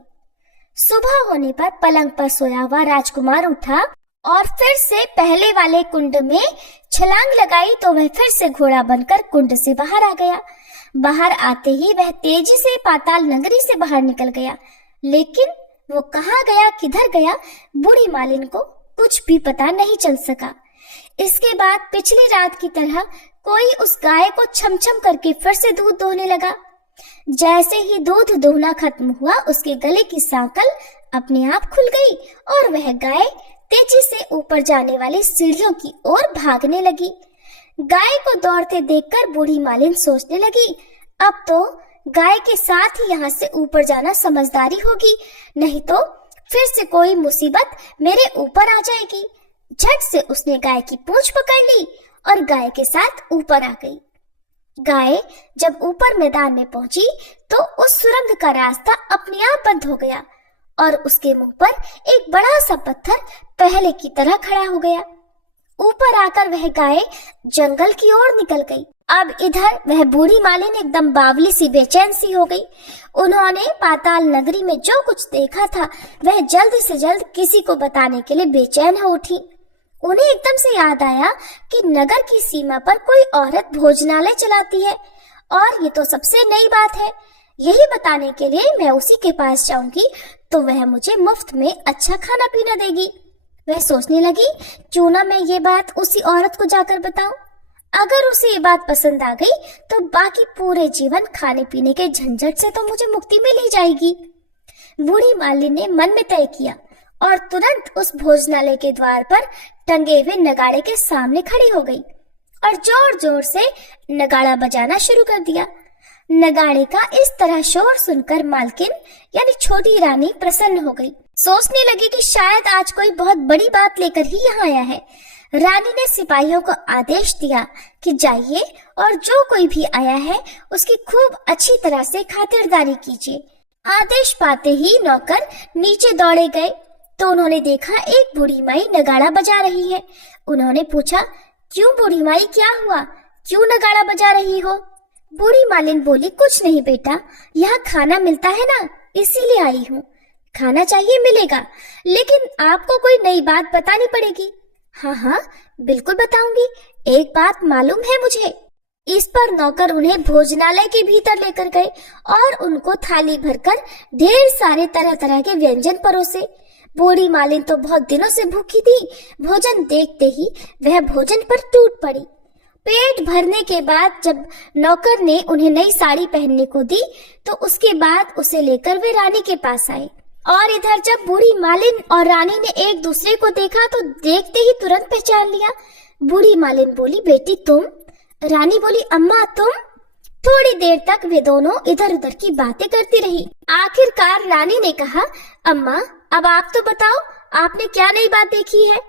सुबह होने पर पलंग पर सोया हुआ राजकुमार उठा और फिर से पहले वाले कुंड में छलांग लगाई तो वह फिर से घोड़ा बनकर कुंड से बाहर आ गया। बाहर आते ही वह तेजी से पाताल नगरी से बाहर निकल गया। लेकिन वो कहाँ गया, किधर गया, बूढ़ी मालिन को कुछ भी पता नहीं चल सका। इसके बाद पिछली रात की तरह कोई उस गाय को छमछम करके फिर से दूध दोहने लगा। जैसे ही दूध दोहना खत्म हुआ, उसके गले की सांकल अपने आप खुल गई और वह गाय तेजी से ऊपर जाने वाली सीढ़ियों की ओर भागने लगी। गाय को दौड़ते देखकर बूढ़ी मालिन सोचने लगी, अब तो गाय के साथ ही यहाँ से ऊपर जाना समझदारी होगी, नहीं तो फिर से कोई मुसीबत मेरे ऊपर आ जाएगी। झट से उसने गाय की पूंछ पकड़ ली और गाय के साथ ऊपर आ गई। गाय जब ऊपर मैदान में पहुंची तो उस सुरंग का रास्ता अपने आप बंद हो गया और उसके मुंह पर एक बड़ा सा पत्थर पहले की तरह खड़ा हो गया। ऊपर आकर वह गाय जंगल की ओर निकल गई। अब इधर वह बूढ़ी मालिन एकदम बावली सी बेचैन सी हो गई। उन्होंने पाताल नगरी में जो कुछ देखा था वह जल्द से जल्द किसी को बताने के लिए बेचैन हो उठी। उन्हें एकदम से याद आया कि नगर की सीमा पर कोई औरत भोजनालय चलाती है और ये तो सबसे नई बात है। यही बताने के लिए मैं उसी के पास जाऊंगी तो वह मुझे मुफ्त में अच्छा खाना पीना देगी। वह सोचने लगी, क्यों ना मैं ये बात उसी औरत को जाकर बताऊं। अगर उसे ये बात पसंद आ गई तो बाकी पूरे जीवन खाने पीने के झंझट से तो मुझे मुक्ति मिल ही जाएगी। बूढ़ी मालिन ने मन में तय किया और तुरंत उस भोजनालय के द्वार पर टंगे हुए नगाड़े के सामने खड़ी हो गई और जोर जोर से नगाड़ा बजाना शुरू कर दिया। नगाड़े का इस तरह शोर सुनकर मालकिन यानी छोटी रानी प्रसन्न हो गई। सोचने लगी कि शायद आज कोई बहुत बड़ी बात लेकर ही यहाँ आया है। रानी ने सिपाहियों को आदेश दिया कि जाइए और जो कोई भी आया है उसकी खूब अच्छी तरह से खातिरदारी कीजिए। आदेश पाते ही नौकर नीचे दौड़े गए तो उन्होंने देखा एक बूढ़ी माई नगाड़ा बजा रही है। उन्होंने पूछा, क्यों बूढ़ी माई, क्या हुआ, क्यों नगाड़ा बजा रही हो? बूढ़ी मालिन बोली, कुछ नहीं बेटा, यहाँ खाना मिलता है ना, इसीलिए आई हूँ। खाना चाहिए, मिलेगा, लेकिन आपको कोई नई बात बतानी पड़ेगी। हाँ हाँ बिल्कुल बताऊंगी, एक बात मालूम है मुझे। इस पर नौकर उन्हें भोजनालय के भीतर लेकर गए और उनको थाली भरकर ढेर सारे तरह तरह के व्यंजन परोसे। बूढ़ी मालिन तो बहुत दिनों से भूखी थी। भोजन देखते ही वह भोजन पर टूट पड़ी। पेट भरने के बाद जब नौकर ने उन्हें नई साड़ी पहनने को दी तो उसके बाद उसे लेकर वे रानी के पास आए। और इधर जब बूढ़ी मालिन और रानी ने एक दूसरे को देखा तो देखते ही तुरंत पहचान लिया। बूढ़ी मालिन बोली, बेटी तुम? रानी बोली, अम्मा तुम? थोड़ी देर तक वे दोनों इधर उधर की बातें करती रही। आखिरकार रानी ने कहा, अम्मा अब आप तो बताओ, आपने क्या नई बात देखी है?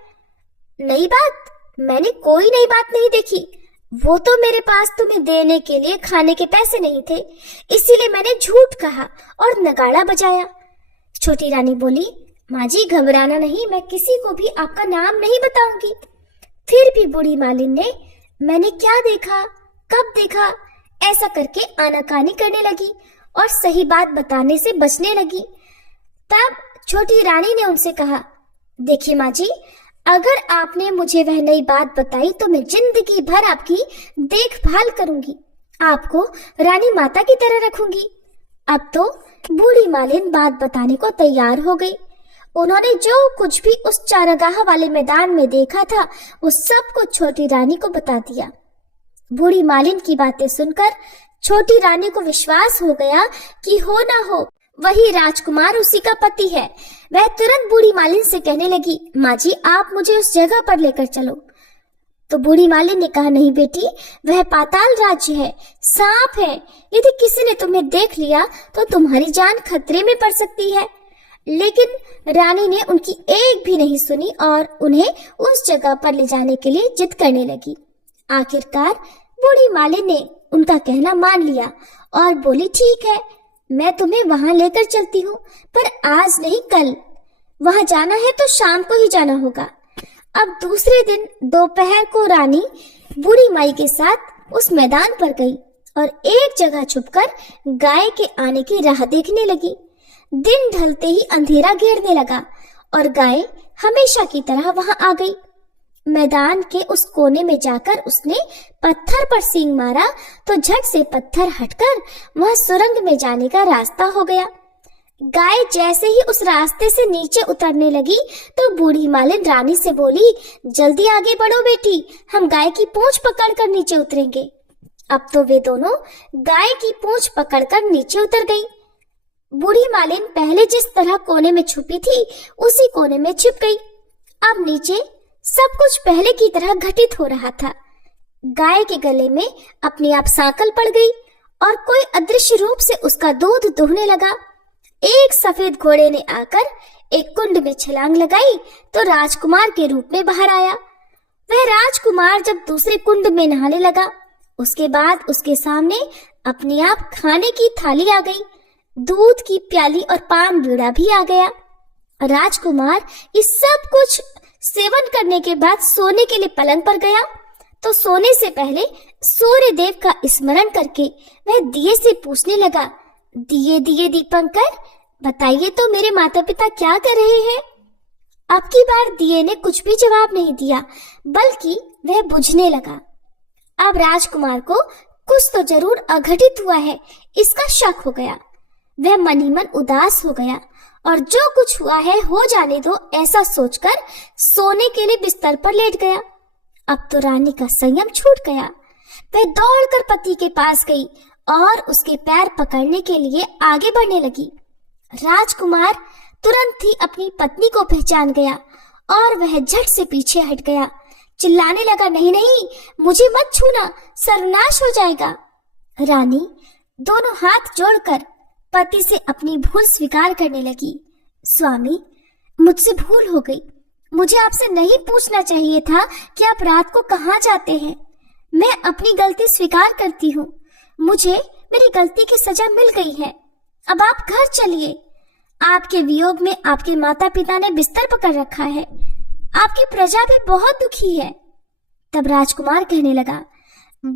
नई बात? मैंने कोई नई बात नहीं देखी। वो तो मेरे पास तुम्हें देने के लिए खाने के पैसे नहीं थे, इसीलिए मैंने झूठ कहा और नगाड़ा बजाया। छोटी रानी बोली, माँ जी घबराना नहीं, मैं किसी को भी आपका नाम नहीं बताऊंगी। फिर भी बूढ़ी मालिन ने मैंने क्या देखा, कब देखा, ऐसा करके आनाकानी करने लगी और सही बात बताने से बचने लगी। तब छोटी रानी ने उनसे कहा, देखिए माँ जी, अगर आपने मुझे वह नई बात बताई तो मैं जिंदगी भर आपकी देखभाल करूंगी, आपको रानी माता की तरह रखूंगी। अब तो बूढ़ी मालिन बात बताने को तैयार हो गई। उन्होंने जो कुछ भी उस चारागाह वाले मैदान में देखा था वो सब कुछ छोटी रानी को बता दिया। बूढ़ी मालिन की बातें सुनकर छोटी रानी को विश्वास हो गया कि हो ना हो वही राजकुमार उसी का पति है। वह तुरंत बूढ़ी मालिन से कहने लगी, माँ जी आप मुझे उस जगह पर लेकर चलो। तो बूढ़ी मालिन ने कहा, नहीं बेटी, वह पाताल राज्य है, सांप है, यदि किसी ने तुम्हें देख लिया तो तुम्हारी जान खतरे में पड़ सकती है। लेकिन रानी ने उनकी एक भी नहीं सुनी और उन्हें उस जगह पर ले जाने के लिए जिद करने लगी। आखिरकार बूढ़ी मालिन ने उनका कहना मान लिया और बोली, ठीक है, मैं तुम्हें वहां लेकर चलती हूँ, पर आज नहीं कल। वहां जाना है तो शाम को ही जाना होगा। अब दूसरे दिन दोपहर को रानी बूढ़ी माई के साथ उस मैदान पर गई और एक जगह छुपकर गाय के आने की राह देखने लगी। दिन ढलते ही अंधेरा घेरने लगा और गाय हमेशा की तरह वहां आ गई। मैदान के उस कोने में जाकर उसने पत्थर पर सींग मारा तो झट से पत्थर हटकर वह सुरंग में जाने का रास्ता हो गया। गाय जैसे ही उस रास्ते से नीचे उतरने लगी तो बूढ़ी मालिन रानी से बोली, जल्दी आगे बढ़ो बेटी, हम गाय की पूंछ पकड़कर नीचे उतरेंगे। अब तो वे दोनों गाय की पूंछ पकड़कर नीचे उतर गई। बूढ़ी मालिन पहले जिस तरह कोने में छुपी थी उसी कोने में छिप गई। अब नीचे सब कुछ पहले की तरह घटित हो रहा था। गाय के गले में अपने आप सांकल पड़ गई और कोई अदृश्य रूप से उसका दूध दुहने लगा। एक सफेद घोड़े ने आकर एक कुंड में छलांग लगाई तो राजकुमार के रूप में बाहर आया। वह राजकुमार जब दूसरे कुंड में नहाने लगा उसके बाद उसके सामने अपने आप खाने की थाली आ गई, दूध की प्याली और पान बीड़ा भी आ गया। राजकुमार इस सब कुछ सेवन करने के बाद सोने के लिए पलंग पर गया तो सोने से पहले सूर्य देव का स्मरण करके वह दिए से पूछने लगा, दिए दिए दीपंकर, बताइए तो मेरे माता पिता क्या कर रहे हैं? अब की बार दिए ने कुछ भी जवाब नहीं दिया बल्कि वह बुझने लगा। अब राजकुमार को कुछ तो जरूर अघटित हुआ है इसका शक हो गया। वह मन ही मन उदास हो गया और जो कुछ हुआ है हो जाने दो ऐसा सोचकर सोने के लिए बिस्तर पर लेट गया। अब तो रानी का संयम छूट गया। वह दौड़कर पति के पास गई और उसके पैर पकड़ने के लिए आगे बढ़ने लगी। राजकुमार तुरंत ही अपनी पत्नी को पहचान गया और वह झट से पीछे हट गया चिल्लाने लगा, नहीं नहीं, मुझे मत छूना, सर्वनाश हो जाएगा। रानी दोनों हाथ जोड़कर पति से अपनी भूल स्वीकार करने लगी। स्वामी, मुझसे भूल हो गई। मुझे आपसे नहीं पूछना चाहिए था कि आप रात को कहाँ जाते हैं। मैं अपनी गलती स्वीकार करती हूँ। मुझे मेरी गलती की सजा मिल गई है। अब आप घर चलिए। आपके वियोग में आपके माता पिता ने बिस्तर पकड़ रखा है। आपकी प्रजा भी बहुत दुखी है। तब राजकुमार कहने लगा,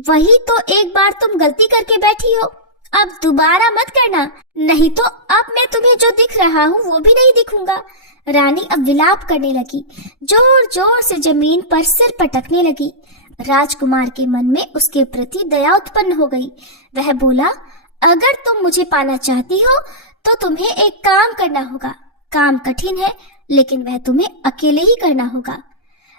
वही तो एक बार तुम गलती करके बैठी हो, अब दोबारा मत करना, नहीं तो अब मैं तुम्हें जो दिख रहा हूँ वो भी नहीं दिखूंगा। रानी अब विलाप करने लगी, जोर जोर से जमीन पर सिर पटकने लगी। राजकुमार के मन में उसके प्रति दया उत्पन्न हो गई। वह बोला, अगर तुम मुझे पाना चाहती हो तो तुम्हें एक काम करना होगा। काम कठिन है, लेकिन वह तुम्हें अकेले ही करना होगा।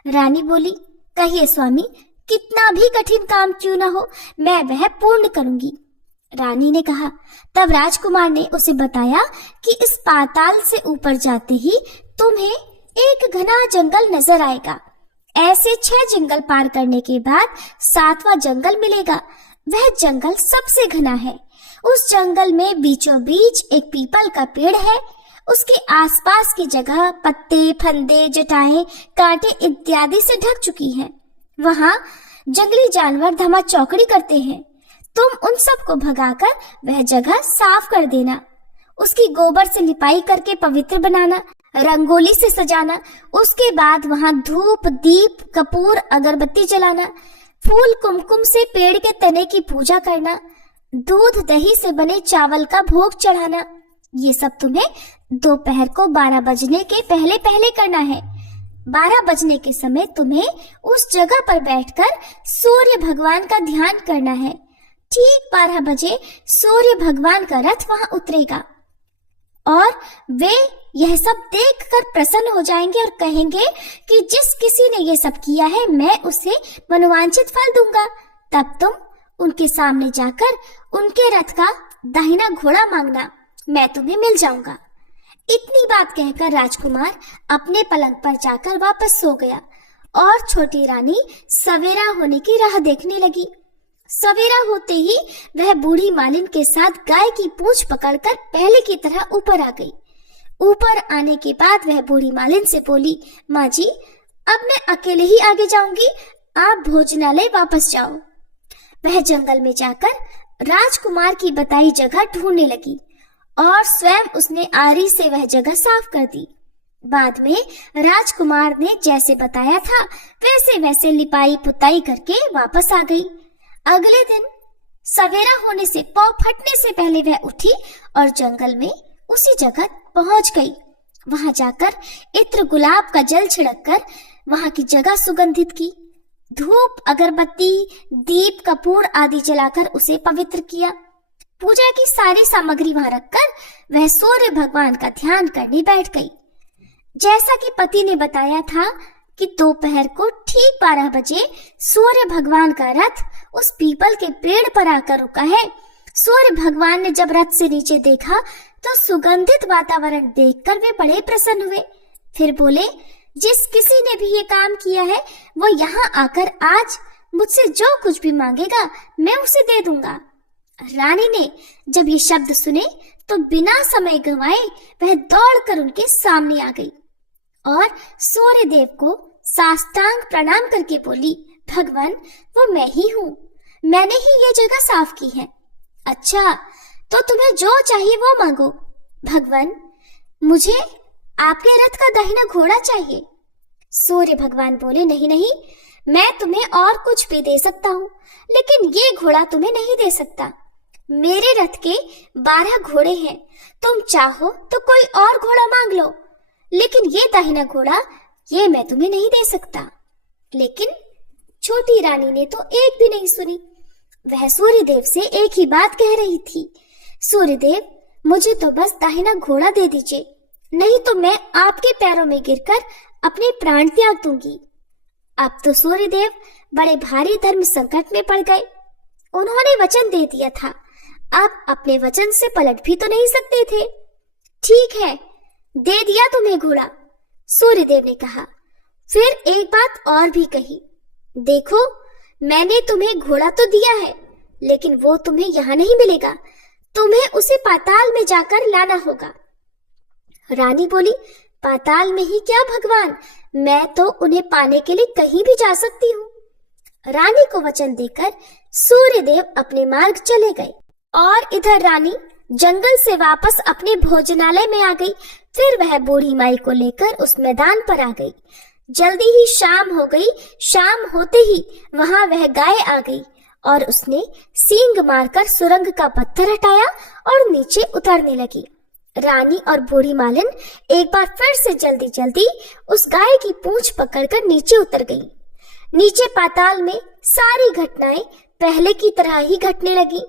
रानी बोली, कहिए स्वामी, कितना भी कठिन काम क्यों ना हो, मैं वह पूर्ण करूंगी। रानी ने कहा। तब राजकुमार ने उसे बताया कि इस पाताल से ऊपर जाते ही तुम्हें एक घना जंगल नजर आएगा। ऐसे 6 जंगल पार करने के बाद 7वां जंगल मिलेगा। वह जंगल सबसे घना है। उस जंगल में बीचों बीच एक पीपल का पेड़ है। उसके आसपास की जगह पत्ते, फंदे, जटाएं, कांटे इत्यादि से ढक चुकी है। वहाँ जंगली जानवर धमा चौकड़ी करते हैं। तुम उन सब को भगाकर वह जगह साफ कर देना। उसकी गोबर से लिपाई करके पवित्र बनाना, रंगोली से सजाना। उसके बाद वहाँ धूप, दीप, कपूर, अगरबत्ती जलाना, फूल कुमकुम से पेड़ के तने की पूजा करना, दूध दही से बने चावल का भोग चढ़ाना। ये सब तुम्हें दोपहर को 12 बजने के पहले पहले करना है। 12 बजने के समय तुम्हें उस जगह पर बैठकर सूर्य भगवान का ध्यान करना है। ठीक 12 बजे सूर्य भगवान का रथ वहां उतरेगा और वे यह सब देखकर प्रसन्न हो जाएंगे और कहेंगे कि जिस किसी ने ये सब किया है मैं उसे मनोवांछित फल दूंगा। तब तुम उनके सामने जाकर उनके रथ का दाहिना घोड़ा मांगना, मैं तुम्हें मिल जाऊंगा। इतनी बात कहकर राजकुमार अपने पलंग पर जाकर वापस सो गया और छोटी रानी सवेरा होने की राह देखने लगी। सवेरा होते ही वह बूढ़ी मालिन के साथ गाय की पूंछ पकड़कर पहले की तरह ऊपर आ गई। ऊपर आने के बाद वह बूढ़ी मालिन से बोली, माँ जी, अब मैं अकेले ही आगे जाऊंगी, आप भोजनालय वापस जाओ। वह जंगल में जाकर राजकुमार की बताई जगह ढूंढने लगी और स्वयं उसने आरी से वह जगह साफ कर दी। बाद में राजकुमार ने जैसे बताया था वैसे वैसे लिपाई पुताई करके वापस आ गई। अगले दिन सवेरा होने से पौ फटने से पहले वह उठी और जंगल में उसी जगह पहुंच गई। वहां जाकर इत्र गुलाब का जल छिड़ककर वहां की जगह सुगंधित की। धूप, अगरबत्ती, दीप, कपूर आदि जलाकर उसे पवित्र किया। पूजा की सारी सामग्री वहां रखकर वह सूर्य भगवान का ध्यान करने बैठ गई। जैसा कि पति ने बताया था कि दोपहर को ठीक 12 बजे सूर्य भगवान का रथ उस पीपल के पेड़ पर आकर रुका है। सूर्य भगवान ने जब रथ से नीचे देखा तो सुगंधित वातावरण देखकर वे बड़े प्रसन्न हुए। फिर बोले, जिस किसी ने भी ये काम किया है वो यहाँ आकर आज मुझसे जो कुछ भी मांगेगा मैं उसे दे दूंगा। रानी ने जब ये शब्द सुने तो बिना समय गंवाए वह दौड़कर उनके सामने आ गई और सूर्य देव को साष्टांग प्रणाम करके बोली, भगवान, वो मैं ही हूँ, मैंने ही ये जगह साफ की है। अच्छा, तो तुम्हें जो चाहिए वो मांगो। भगवान, मुझे आपके रथ का दाहिना घोड़ा चाहिए। सूर्य भगवान बोले, नहीं नहीं, मैं तुम्हें और कुछ भी दे सकता हूँ, लेकिन ये घोड़ा तुम्हें नहीं दे सकता। मेरे रथ के 12 घोड़े हैं, तुम चाहो तो कोई और घोड़ा मांग लो, लेकिन ये दाहिना घोड़ा ये मैं तुम्हें नहीं दे सकता। लेकिन छोटी रानी ने तो एक भी नहीं सुनी। वह सूर्यदेव से एक ही बात कह रही थी, सूर्यदेव, मुझे तो बस दाहिना घोड़ा दे दीजिए, नहीं तो मैं आपके पैरों में गिरकर अपने प्राण त्याग दूंगी। अब तो सूर्यदेव बड़े भारी धर्म संकट में पड़ गए। उन्होंने वचन दे दिया था, अब अपने वचन से पलट भी तो नहीं सकते थे। ठीक है, दे दिया तुम्हें घोड़ा, सूर्यदेव ने कहा। फिर एक बात और भी कही, देखो, मैंने तुम्हें घोड़ा तो दिया है, लेकिन वो तुम्हें यहाँ नहीं मिलेगा। तुम्हें उसे पाताल में जाकर लाना होगा। रानी बोली, पाताल में ही क्या भगवान, मैं तो उन्हें पाने के लिए कहीं भी जा सकती हूँ। रानी को वचन देकर सूर्यदेव अपने मार्ग चले गए और इधर रानी जंगल से वापस अपने भोजनालय में आ गई। फिर वह बूढ़ी माई को लेकर उस मैदान पर आ गई। जल्दी ही शाम हो गई। शाम होते ही वहां वह गाय आ गई और उसने सींग मारकर सुरंग का पत्थर हटाया और नीचे उतरने लगी। रानी और बूढ़ी मालिन एक बार फिर से जल्दी जल्दी उस गाय की पूंछ पकड़कर नीचे उतर गई। नीचे पाताल में सारी घटनाएं पहले की तरह ही घटने लगी।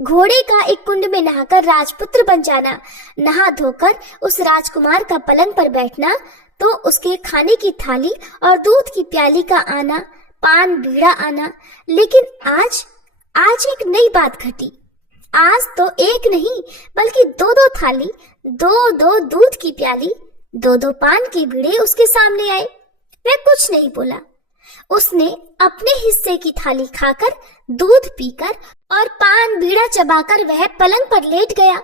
घोड़े का एक कुंड में नहाकर राजपुत्र बन जाना, नहा धोकर उस राजकुमार का पलंग पर बैठना, तो उसके खाने की थाली और दूध की प्याली का आना, पान बीड़ा आना। लेकिन आज एक नई बात घटी। आज तो एक नहीं बल्कि दो थाली, दो दूध की प्याली, दो पान के बीड़े उसके सामने आए। वह कुछ नहीं बोला। उसने अपने हिस्से की थाली खाकर, दूध पीकर और पान बीड़ा चबाकर वह पलंग पर लेट गया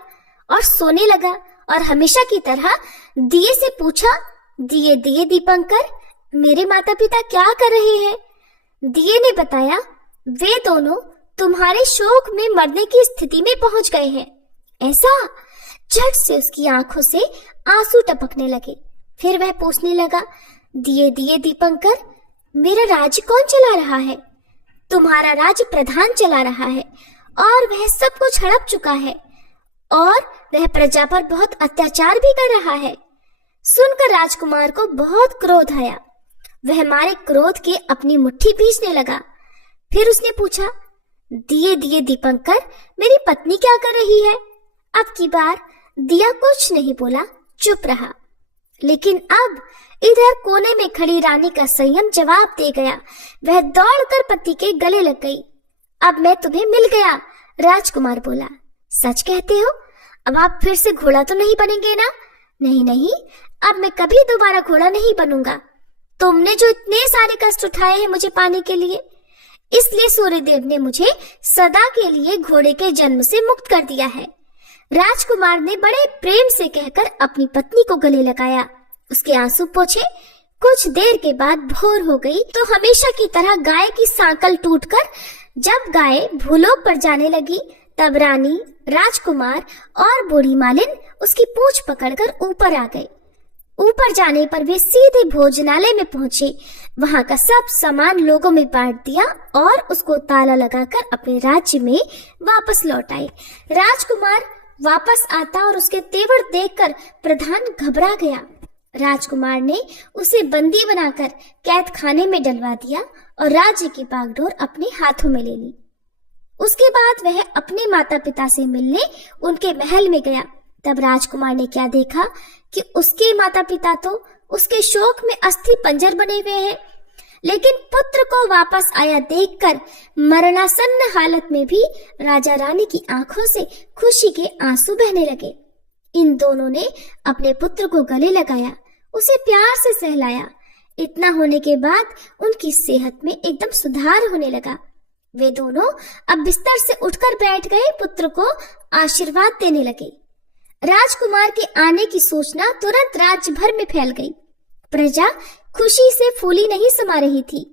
और सोने लगा और हमेशा की तरह दिए से पूछा, दिए दिए दीपंकर, मेरे माता पिता क्या कर रहे हैं? दिए ने बताया, वे दोनों तुम्हारे शोक में मरने की स्थिति में पहुंच गए हैं। ऐसा? झट से उसकी आंखों से आंसू टपकने लगे। फिर वह पूछने लगा, दिए दिए दीपंकर, मेरा राज्य कौन चला रहा है? तुम्हारा राज्य प्रधान चला रहा है और वह सब कुछ हड़प चुका है और वह प्रजा पर बहुत अत्याचार भी कर रहा है। सुनकर राजकुमार को बहुत क्रोध आया। वह मारे क्रोध के अपनी मुट्ठी भींचने लगा। फिर उसने पूछा, दिए दिए दीपंकर, मेरी पत्नी क्या कर रही है? अब की बार दिया कुछ नहीं बोला, चुप रहा। लेकिन अब इधर कोने में खड़ी रानी का संयम जवाब दे गया। वह दौड़कर पति के गले लग गई। अब मैं तुम्हें मिल गया, राजकुमार बोला। सच कहते हो? अब आप फिर से घोड़ा तो नहीं बनेंगे ना? नहीं नहीं, अब मैं कभी दोबारा घोड़ा नहीं बनूंगा। तुमने जो इतने सारे कष्ट उठाए हैं मुझे पाने के लिए, इसलिए सूर्यदेव ने मुझे सदा के लिए घोड़े के जन्म से मुक्त कर दिया है। राजकुमार ने बड़े प्रेम से कहकर अपनी पत्नी को गले लगाया, उसके आंसू पोंछे। कुछ देर के बाद भोर हो गई तो हमेशा की तरह गाय की सांकल टूटकर जब गाय भूलोक पर जाने लगी, तब रानी, राजकुमार और बूढ़ी मालिन उसकी पूंछ पकड़कर ऊपर आ गए। ऊपर जाने पर वे सीधे भोजनालय में पहुंचे। वहां का सब सामान लोगों में बांट दिया और उसको ताला लगाकर अपने राज्य में वापस लौट आए। राजकुमार वापस आता और उसके तेवर देखकर प्रधान घबरा गया। राजकुमार ने उसे बंदी बनाकर कैद खाने में डलवा दिया और राज्य की बागडोर अपने हाथों में ले ली। उसके बाद वह अपने माता पिता से मिलने उनके महल में गया। तब राजकुमार ने क्या देखा कि उसके माता पिता तो उसके शोक में अस्थि पंजर बने हुए हैं, लेकिन पुत्र को वापस आया देखकर मरणासन्न हालत में भी राजा रानी की आंखों से खुशी के आंसू बहने लगे। इन दोनों ने अपने पुत्र को गले लगाया, उसे प्यार से सहलाया। इतना होने के बाद उनकी सेहत में एकदम सुधार होने लगा। वे दोनों अब बिस्तर से उठकर बैठ गए, पुत्र को आशीर्वाद देने लगे। राजकुमार के आने की सूचना तुरंत राज्य भर में फैल गई। प्रजा खुशी से फूली नहीं समा रही थी।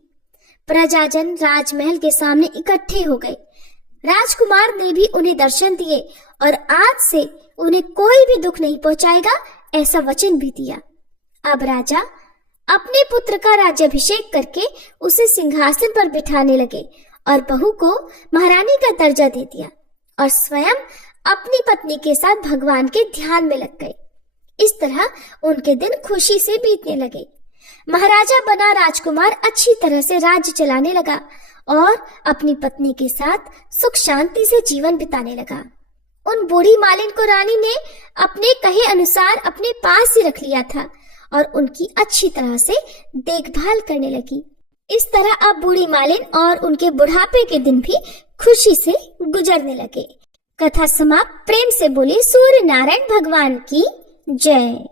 प्रजाजन राजमहल के सामने इकट्ठे हो गए। राजकुमार ने भी उन्हें दर्शन दिए और आज से उन्हें कोई भी दुख नहीं पहुंचाएगा, ऐसा वचन भी दिया। अब राजा अपने पुत्र का राज्याभिषेक करके उसे सिंहासन पर बिठाने लगे और बहू को महारानी का दर्जा दे दिया और स्वयं अपनी पत्नी के साथ भगवान के ध्यान में लग गए। इस तरह उनके दिन खुशी से बीतने लगे। महाराजा बना राजकुमार अच्छी तरह से राज्य चलाने लगा और अपनी पत्नी के साथ सुख शांति से जीवन बिताने लगा। उन बूढ़ी मालिन को रानी ने अपने कहे अनुसार अपने पास ही रख लिया था और उनकी अच्छी तरह से देखभाल करने लगी। इस तरह अब बूढ़ी मालिन और उनके बुढ़ापे के दिन भी खुशी से गुजरने लगे। कथा समाप्त। प्रेम से बोले सूर्य नारायण भगवान की जय।